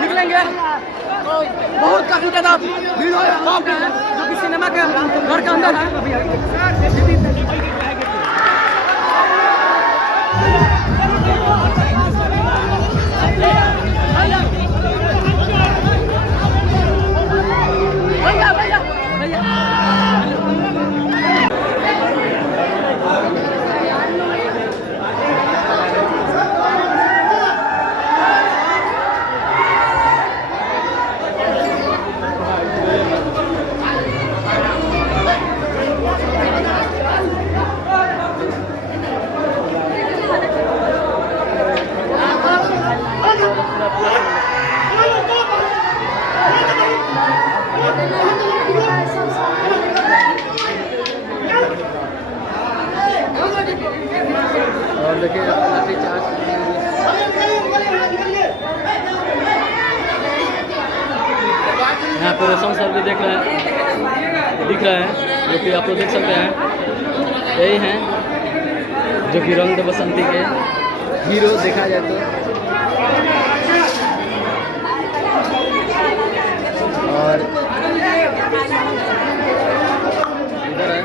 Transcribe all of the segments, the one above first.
निकलेंगे बहुत काफी ज्यादा भीड़ हो जो कि सिनेमा के घर के अंदर है। और देखिए यहाँ पे रोशन सर भी दिख रहे हैं जो कि आप लोग देख सकते हैं। यही हैं जो कि रंग दे बसंती के हीरो देखा जाए तो। और इधर है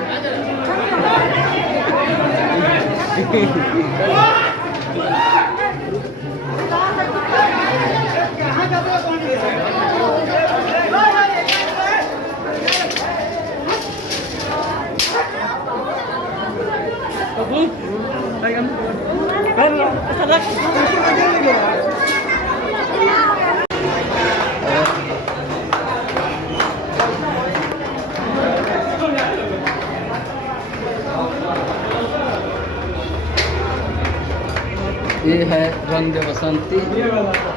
ये है रंग दे बसंती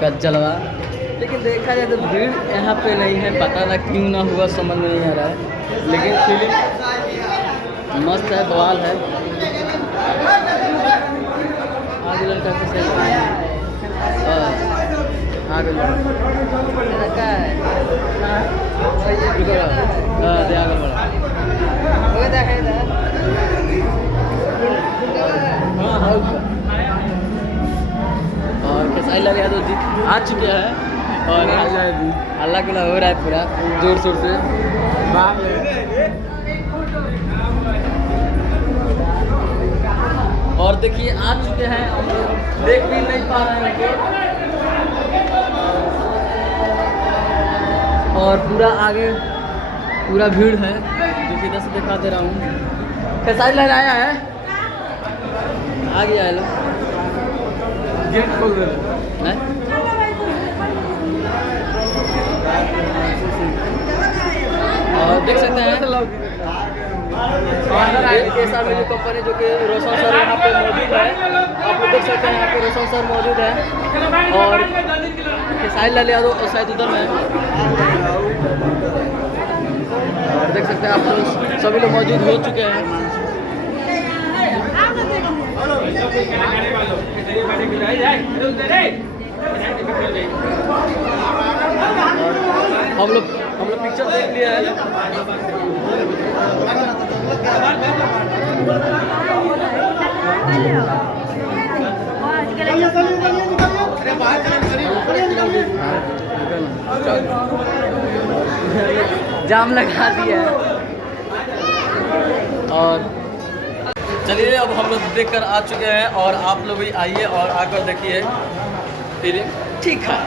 का जलवा। लेकिन देखा जाए तो भीड़ यहाँ पे नहीं है, पता ना क्यों ना हुआ, समझ में नहीं आ रहा है। लेकिन फिल्म मस्त है, बवाल है। आगे लड़का कैसे आगे लड़का और खेसारी लाल यादव जी आ चुके हैं और हल्ला गुल्ला हो रहा है पूरा जोर शोर से। और देखिए आ चुके हैं, हम लोग देख भी नहीं पा रहे हैं और पूरा आगे पूरा भीड़ है जो कि इधर से दिखा दे रहा हूँ। खेसारी लाल आया है, आ गया है लोग, गेट खोल दे और देख सकते हैं वीडियो कंपनी जो कि रोशन सर यहाँ पे मौजूद है। आप लोग देख सकते हैं यहाँ पे रोशन सर मौजूद है और खेसारी लाल यादव शायद उधर में। और देख सकते हैं आप लोग सभी लोग मौजूद हो चुके हैं। हम लोग पिक्चर देख लिए हैं। जाम लगा दिया है। और चलिए अब हम लोग देख कर आ चुके हैं और आप लोग भी आइए और आकर देखिए फिल्म ठीक है।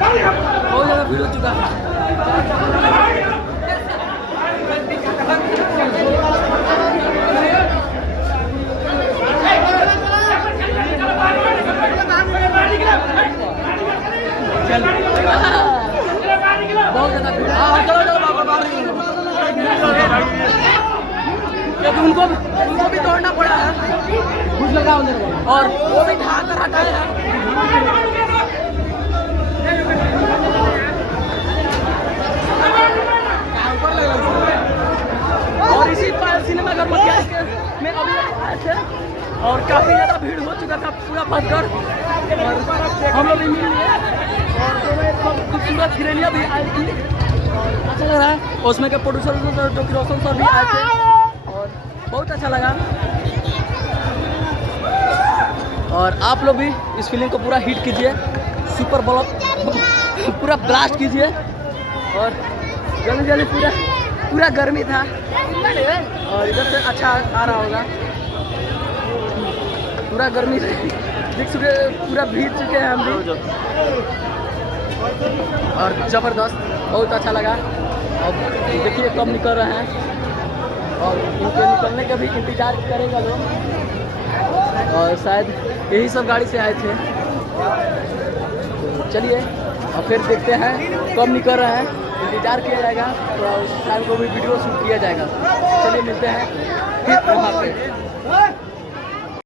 Hurry up! हो चुका है। बहुत ज़्यादा क्योंकि उनको भी तोड़ना पड़ा है कुछ लगा और वो भी ढहा कर हटाए हैं। और इसी सिनेमाघर में अभी आए थे और काफ़ी ज़्यादा भीड़ हो चुका था पूरा भरकर और हम लोग भी मिल लिए और खूबसूरत हिरनिया भी आई थी। अच्छा लग रहा है। उसमें के प्रोड्यूसर जो रोशन सर भी आए थे और बहुत अच्छा लगा। और आप लोग भी इस फिल्म को पूरा हिट कीजिए, सुपर ब्लॉक पूरा ब्लास्ट कीजिए। और जल्दी जल्दी पूरा गर्मी था और इधर से अच्छा आ रहा होगा। पूरा गर्मी देख चुके, पूरा भीग चुके हैं हम भी और ज़बरदस्त बहुत अच्छा लगा। और देखिए कब निकल रहे हैं और इनके निकलने का भी इंतज़ार करेगा लोग और शायद यही सब गाड़ी से आए थे। तो चलिए और फिर देखते हैं कब निकल रहे हैं, इंतज़ार किया जाएगा तो उस टाइम को भी वीडियो शूट किया जाएगा। चलिए मिलते हैं फिर वहाँ पे।